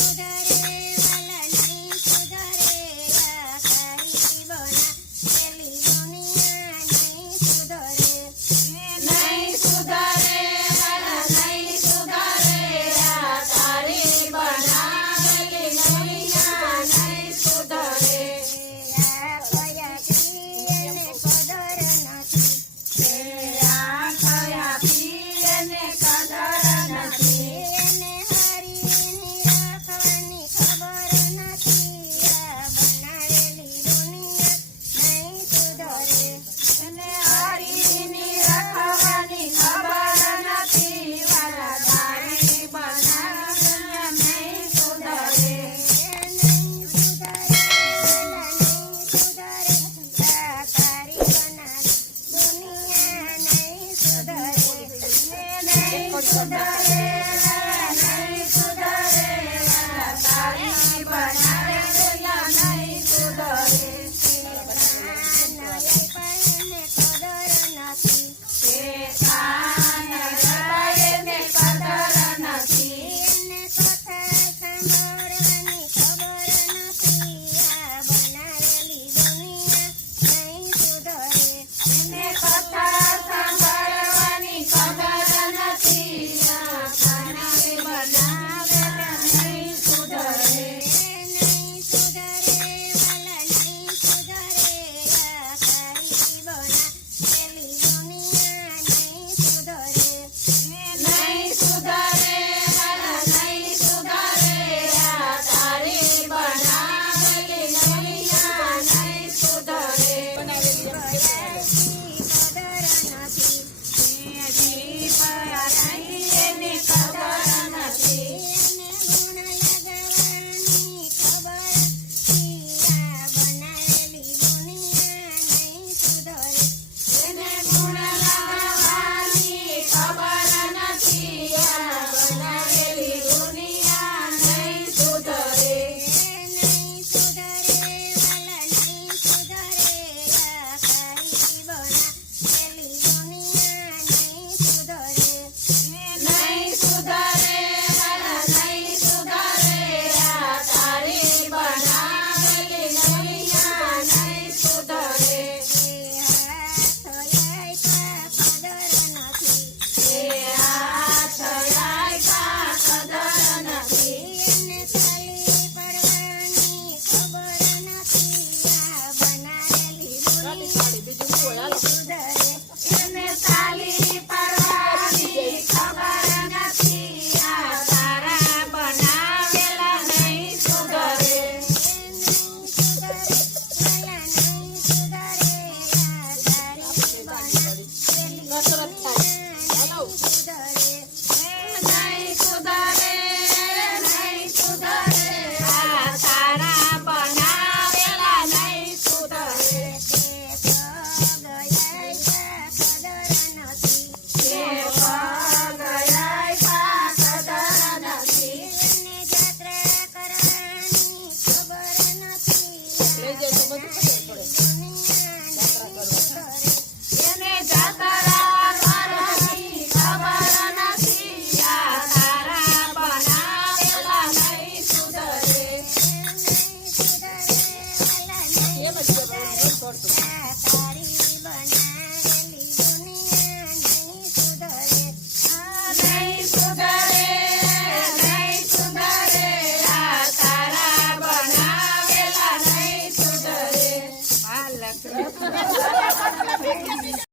sugar. ಕೊಡುತ್ತಾರೆ Thank you.